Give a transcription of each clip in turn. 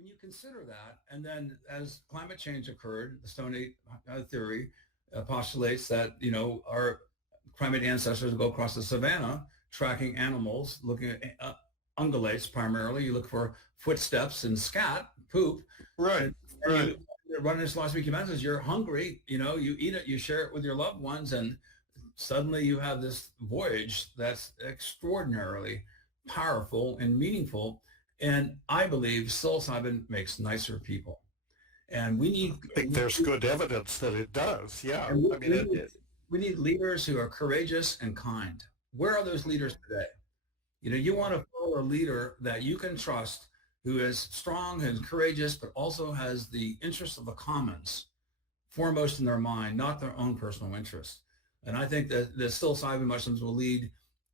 when you consider that, and then as climate change occurred, the Stone Age theory postulates that, our primate ancestors go across the savannah tracking animals, looking at ungulates primarily. You look for footsteps and scat, poop, Right, and, and right. you run into Las Vegas. You're hungry, you eat it, you share it with your loved ones, and suddenly you have this voyage that's extraordinarily powerful and meaningful. And I believe psilocybin makes nicer people. And we I need, think there's good evidence that it does. Yeah. and I mean, we need, we need leaders who are courageous and kind. Where are those leaders today? You want to follow a leader that you can trust, who is strong and courageous, but also has the interests of the commons foremost in their mind, not their own personal interests. And I think that the psilocybin mushrooms will lead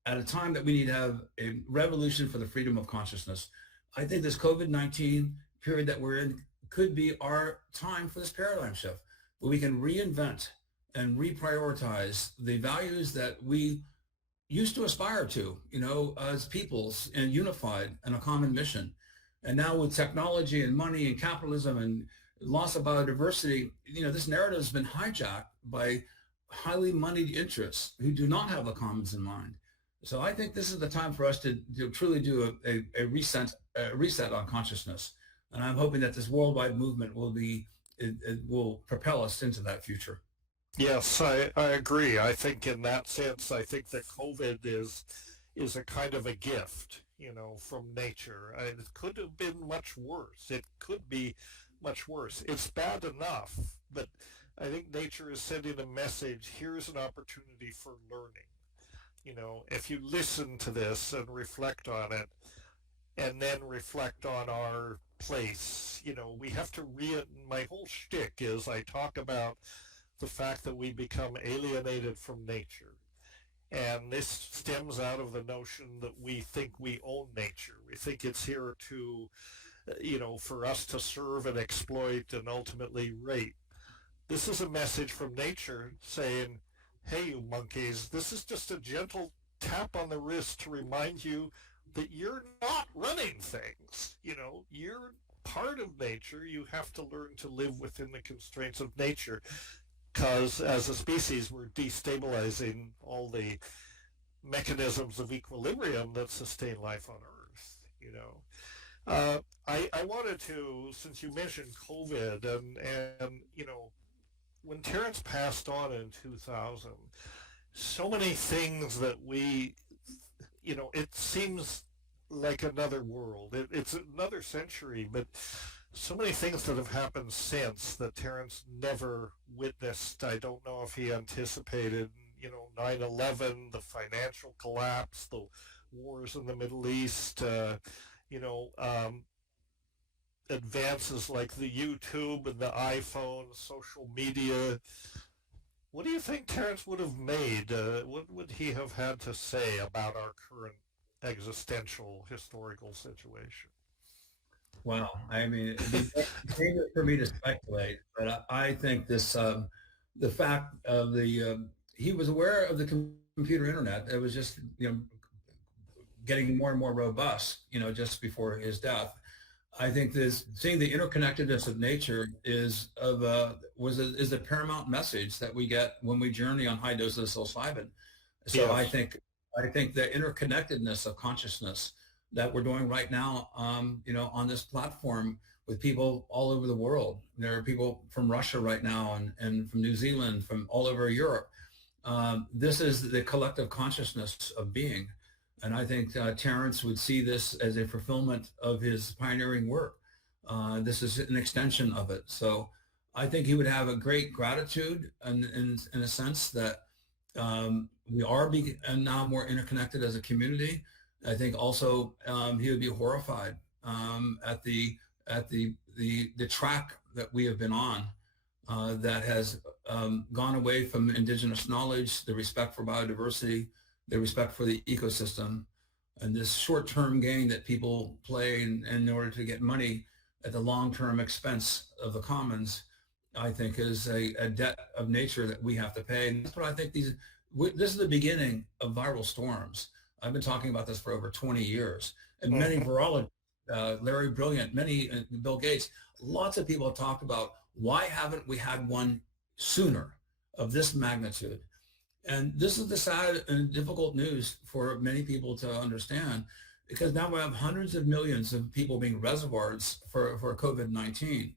at a time that we need to have a revolution for the freedom of consciousness. I think this COVID-19 period that we're in could be our time for this paradigm shift, where we can reinvent and reprioritize the values that we used to aspire to, as peoples and unified in a common mission. And now with technology and money and capitalism and loss of biodiversity, this narrative has been hijacked by highly moneyed interests who do not have the commons in mind. So I think this is the time for us to truly do a reset on consciousness. And I'm hoping that this worldwide movement it will propel us into that future. yes, I agree. I think in that sense, I think that COVID is a kind of a gift, from nature. It could have been much worse. It could be much worse. It's bad enough, but I think nature is sending a message. Here's an opportunity for learning. If you listen to this and reflect on it, and then reflect on our place, we have to my whole shtick is I talk about the fact that we become alienated from nature. And this stems out of the notion that we think we own nature. We think it's here to, for us to serve and exploit and ultimately rape. This is a message from nature saying, hey, you monkeys, this is just a gentle tap on the wrist to remind you that you're not running things. You're part of nature. You have to learn to live within the constraints of nature, because as a species, we're destabilizing all the mechanisms of equilibrium that sustain life on Earth. I wanted to, since you mentioned COVID, and when Terence passed on in 2000, so many things that it seems like another world. It's another century, but so many things that have happened since that Terence never witnessed. I don't know if he anticipated, 9/11, the financial collapse, the wars in the Middle East, you know, um, advances like the YouTube and the iPhone, social media. What do you think Terence would have made? What would he have had to say about our current existential historical situation? Wow. I mean, it'd be dangerous for me to speculate, but I think the fact of he was aware of the computer internet. It was just, getting more and more robust, just before his death. I think seeing the interconnectedness of nature is the paramount message that we get when we journey on high doses of psilocybin. So I Yes. think I think the interconnectedness of consciousness that we're doing right now, on this platform with people all over the world. There are people from Russia right now and from New Zealand, from all over Europe. This is the collective consciousness of being. And I think Terence would see this as a fulfillment of his pioneering work. This is an extension of it. So I think he would have a great gratitude in a sense that we are and now more interconnected as a community. I think also he would be horrified at the track that we have been on that has gone away from indigenous knowledge, the respect for biodiversity, the respect for the ecosystem, and this short-term gain that people play in order to get money at the long-term expense of the commons. I think is a debt of nature that we have to pay. And that's what I think this is the beginning of viral storms. I've been talking about this for over 20 years, and many Hmm. virologists Larry Brilliant, many, Bill Gates, lots of people have talked about why haven't we had one sooner of this magnitude? And this is the sad and difficult news for many people to understand, because now we have hundreds of millions of people being reservoirs for COVID-19.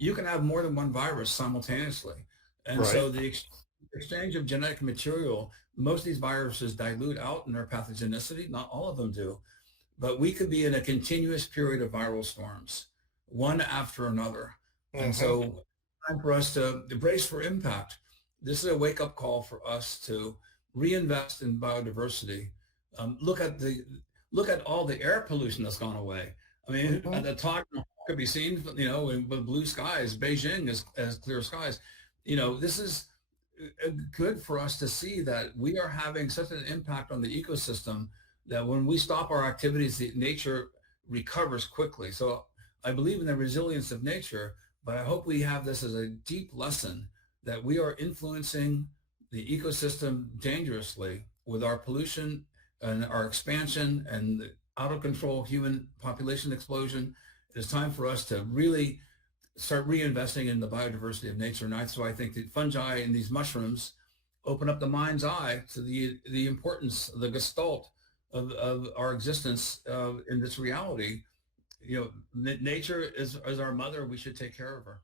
You can have more than one virus simultaneously. And Right. so the exchange of genetic material, most of these viruses dilute out in their pathogenicity, not all of them do, but we could be in a continuous period of viral storms, one after another. And Mm-hmm. so time for us to brace for impact. This is a wake-up call for us to reinvest in biodiversity. Look at all the air pollution that's gone away. I mean, Mm-hmm. at the top could be seen, with blue skies. Beijing has clear skies. This is good for us to see that we are having such an impact on the ecosystem that when we stop our activities, the nature recovers quickly. So I believe in the resilience of nature, but I hope we have this as a deep lesson that we are influencing the ecosystem dangerously with our pollution and our expansion and the out of control human population explosion. It's time for us to really start reinvesting in the biodiversity of nature. And so I think that fungi and these mushrooms open up the mind's eye to the importance, the gestalt of our existence in this reality. Nature is our mother. We should take care of her.